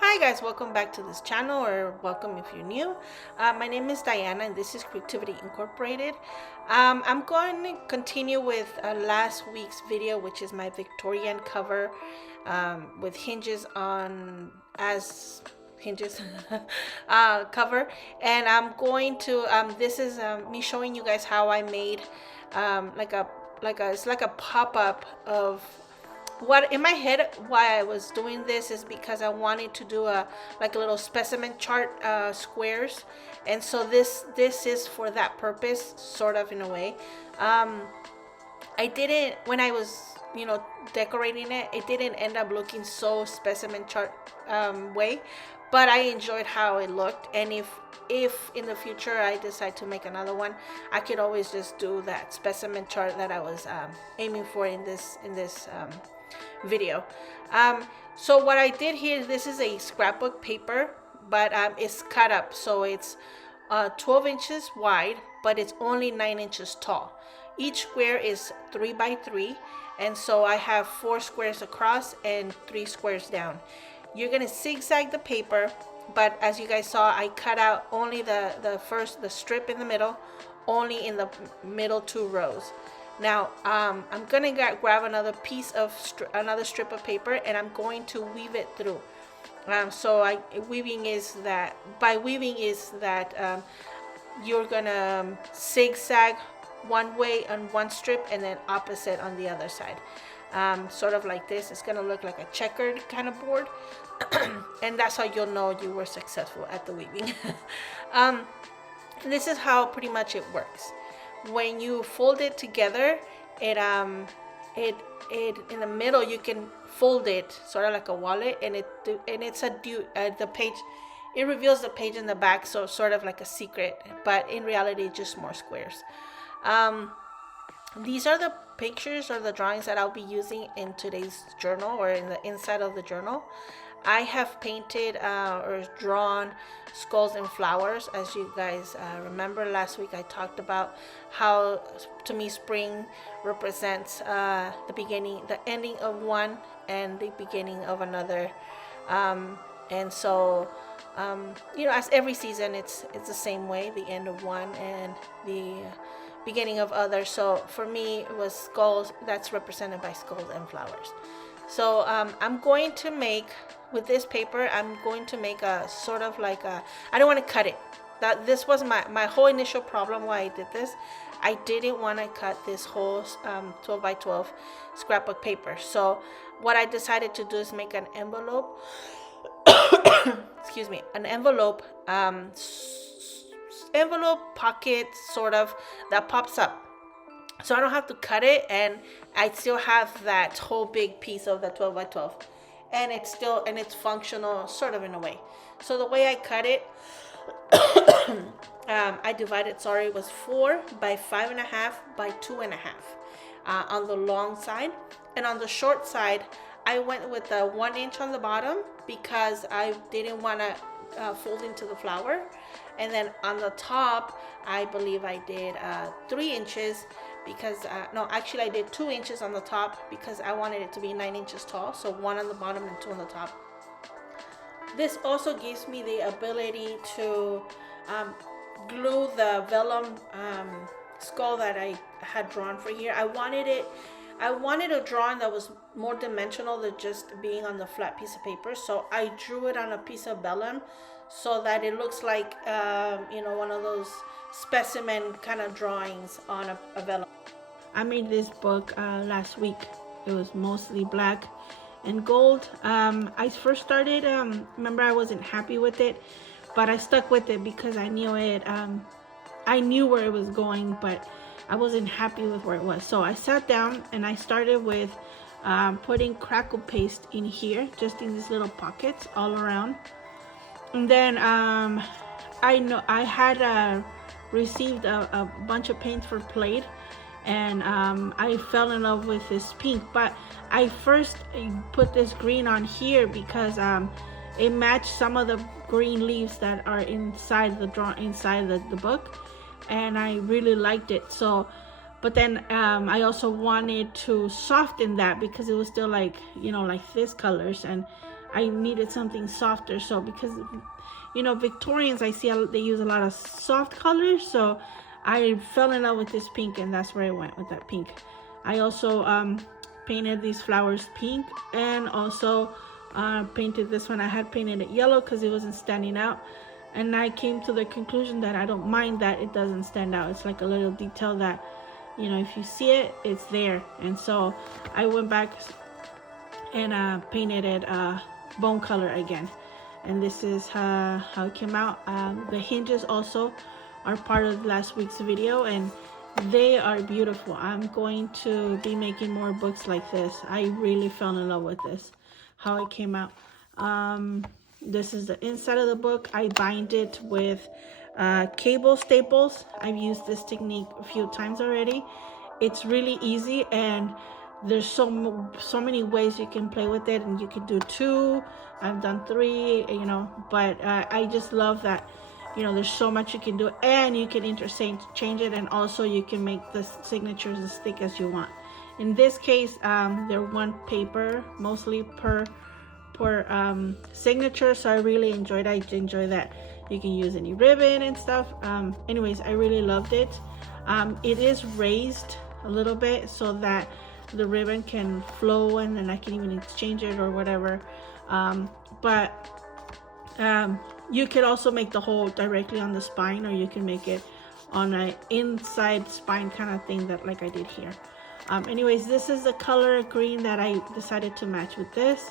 Hi guys, welcome back to this channel, or welcome if you're new. My name is Diana and this is Creativity Incorporated. I'm going to continue with last week's video, which is my Victorian cover with hinges on as hinges cover. And I'm going to this is me showing you guys how I made it's like a pop-up of what in my head. Why I was doing this is because I wanted to do a little specimen chart, squares, and so this is for that purpose, sort of, in a way. I didn't, when I was decorating it didn't end up looking so specimen chart way, but I enjoyed how it looked. And if in the future I decide to make another one, I could always just do that specimen chart that I was aiming for in this video. So what I did here, this is a scrapbook paper, but it's cut up, so it's 12 inches wide, but it's only 9 inches tall. Each square is 3 by 3, and so I have 4 squares across and 3 squares down. You're gonna zigzag the paper, but as you guys saw, I cut out only the strip in the middle, only in the middle 2 rows. Now I'm gonna grab another piece of another strip of paper, and I'm going to weave it through. Weaving is that you're gonna zigzag one way on one strip and then opposite on the other side, sort of like this. It's gonna look like a checkered kind of board, and that's how you'll know you were successful at the weaving. This is how pretty much it works. When you fold it together, it in the middle you can fold it sort of like a wallet, and it's the page. It reveals the page in the back, so sort of like a secret, but in reality just more squares. These are the pictures or the drawings that I'll be using in today's journal, or in the inside of the journal. I have painted or drawn skulls and flowers. As you guys remember, last week I talked about how, to me, spring represents the ending of one and the beginning of another. And so, as every season, it's the same way: the end of one and the beginning of other. So for me, it was skulls. That's represented by skulls and flowers. So I'm going to make, with this paper, I'm going to make a sort of like a, I don't want to cut it. This was my whole initial problem why I did this. I didn't want to cut this whole 12 by 12 scrapbook paper. So what I decided to do is make an envelope. Excuse me, an envelope, envelope pocket, sort of, that pops up. So I don't have to cut it, and I still have that whole big piece of the 12 by 12, and it's functional, sort of, in a way. So the way I cut it, I divided, it was 4 by 5.5 by 2.5 on the long side, and on the short side I went with the 1 inch on the bottom because I didn't want to fold into the flower. And then on the top, I believe I did 3 inches because, no, actually I did 2 inches on the top because I wanted it to be 9 inches tall. So 1 on the bottom and 2 on the top. This also gives me the ability to glue the vellum skull that I had drawn for here. I wanted a drawing that was more dimensional than just being on the flat piece of paper. So I drew it on a piece of vellum so that it looks like, one of those specimen kind of drawings on a vellum. I made this book last week. It was mostly black and gold. I first started, remember, I wasn't happy with it, but I stuck with it because I knew it. I knew where it was going, but I wasn't happy with where it was. So I sat down and I started with putting crackle paste in here, just in these little pockets all around. And then I had received a bunch of paint for plate, and I fell in love with this pink. But I first put this green on here because it matched some of the green leaves that are inside the book, and I really liked it. So, but then I also wanted to soften that because it was still like this colors, and I needed something softer. So because, you know, Victorians, I see they use a lot of soft colors, so I fell in love with this pink, and that's where I went with that pink. I also painted these flowers pink, and also painted this one. I had painted it yellow because it wasn't standing out, and I came to the conclusion that I don't mind that it doesn't stand out. It's like a little detail that, you know, if you see it, it's there. And so I went back and painted it bone color again, and this is how it came out. The hinges also are part of last week's video, and they are beautiful. I'm going to be making more books like this. I really fell in love with this, how it came out. This is the inside of the book. I bind it with cable staples. I've used this technique a few times already. It's really easy, and there's so many ways you can play with it, and you can do 2. I've done 3, you know, but I just love that, you know, there's so much you can do, and you can change it, and also you can make the signatures as thick as you want. In this case, they're 1 paper mostly per signature, so I really enjoyed it. I enjoy that you can use any ribbon and stuff. Anyways, I really loved it. It is raised a little bit so that the ribbon can flow, and then I can even exchange it or whatever. You could also make the hole directly on the spine, or you can make it on an inside spine kind of thing, that like I did here. Anyways, this is the color green that I decided to match with this,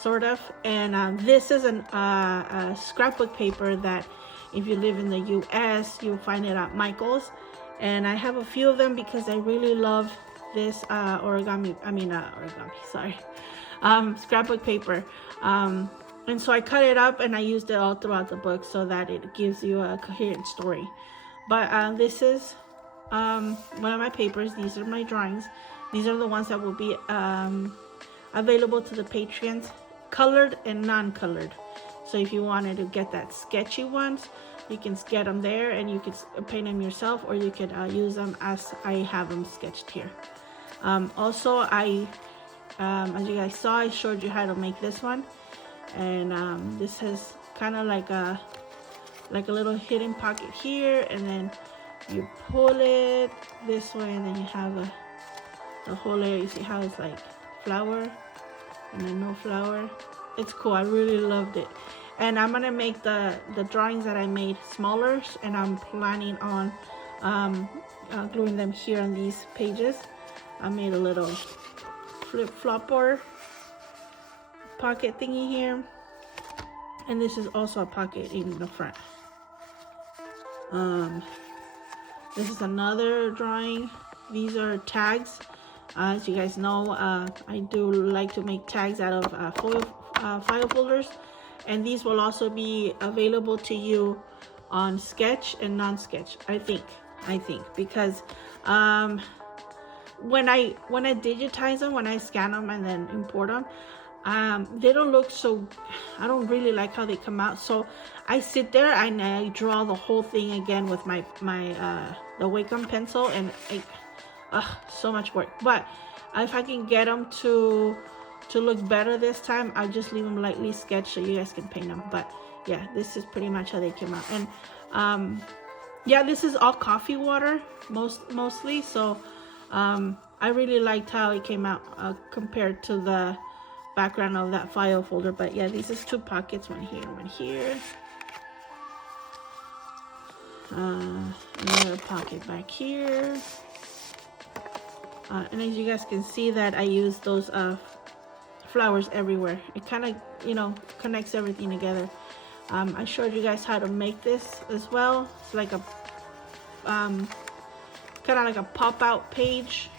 sort of. And this is a scrapbook paper that if you live in the US, you'll find it at Michael's. And I have a few of them because I really love this scrapbook paper. And so I cut it up, and I used it all throughout the book so that it gives you a coherent story. But this is one of my papers. These are my drawings. These are the ones that will be available to the Patreons, colored and non-colored. So if you wanted to get that sketchy ones, you can get them there, and you could paint them yourself, or you could use them as I have them sketched here. Also, as you guys saw, I showed you how to make this one. And this is kind of like a little hidden pocket here, and then you pull it this way, and then you have the whole area. You see how it's like flower and then no flower. It's cool. I really loved it. And I'm gonna make the drawings that I made smaller, and I'm planning on gluing them here on these pages. I made a little flip-flopper pocket thingy here, and this is also a pocket in the front. This is another drawing. These are tags. As you guys know, I do like to make tags out of file folders, and these will also be available to you on Sketch and non-Sketch. I think because when I digitize them, when I scan them and then import them, they don't look so, I don't really like how they come out. So I sit there and I draw the whole thing again with my the Wacom pencil, and so much work. But if I can get them to look better this time, I'll just leave them lightly sketched so you guys can paint them. But yeah, this is pretty much how they came out. And yeah, this is all coffee water mostly. So I really liked how it came out compared to the background of that file folder. But yeah, these is 2 pockets, one here, one here. Another pocket back here. And as you guys can see that I use those flowers everywhere. It kind of, you know, connects everything together. I showed you guys how to make this as well. It's like a kind of like a pop-out page.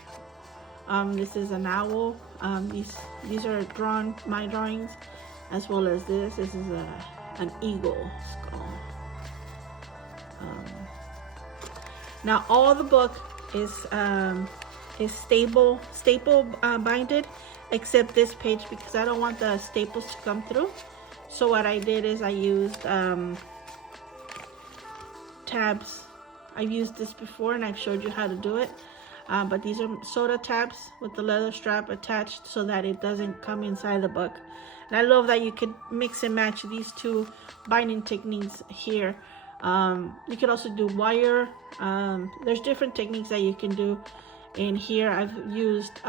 This is an owl. These are my drawings, as well as this. This is an eagle skull. Now all the book is staple binded, except this page, because I don't want the staples to come through. So what I did is I used tabs. I've used this before and I've showed you how to do it. But these are soda tabs with the leather strap attached so that it doesn't come inside the book. And I love that you could mix and match these two binding techniques here. You could also do wire. There's different techniques that you can do. In here I've used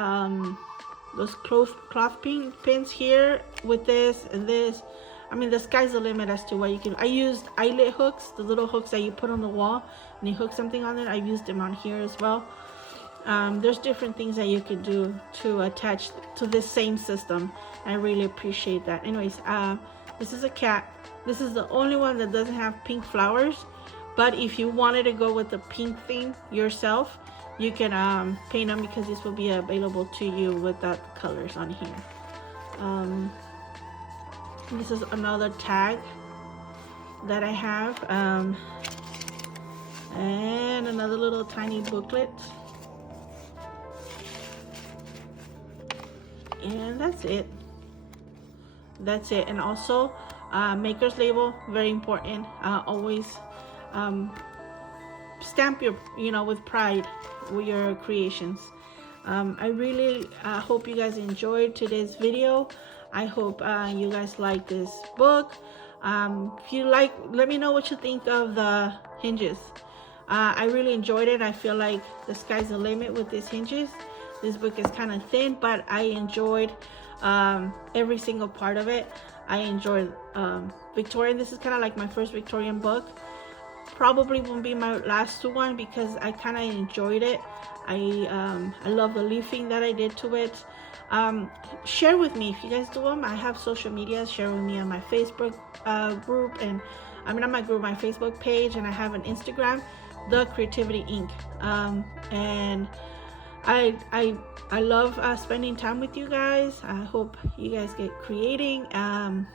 those cloth pins here with this and this. I mean, the sky's the limit as to what you can. I used eyelet hooks, the little hooks that you put on the wall and you hook something on it. I've used them on here as well. There's different things that you can do to attach to this same system. I really appreciate that. Anyways, this is a cat. This is the only one that doesn't have pink flowers, but if you wanted to go with the pink theme yourself, you can paint them, because this will be available to you without the colors on here. This is another tag that I have, and another little tiny booklet. And that's it. And also maker's label, very important. Always stamp your, with pride with your creations. I really hope you guys enjoyed today's video. I hope you guys like this book. If you like, let me know what you think of the hinges. I really enjoyed it. I feel like the sky's the limit with these hinges. This book is kind of thin, but I enjoyed every single part of it. I enjoyed Victorian. This is kind of like my first Victorian book. Probably won't be my last one, because I kind of enjoyed it. I love the leafing that I did to it. Share with me if you guys do them. I have social media. Share with me on my Facebook group, and not my group, my Facebook page, and I have an Instagram, The Creativity Inc. And I love spending time with you guys. I hope you guys get creating. And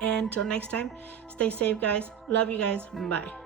until next time, stay safe, guys. Love you guys. Bye.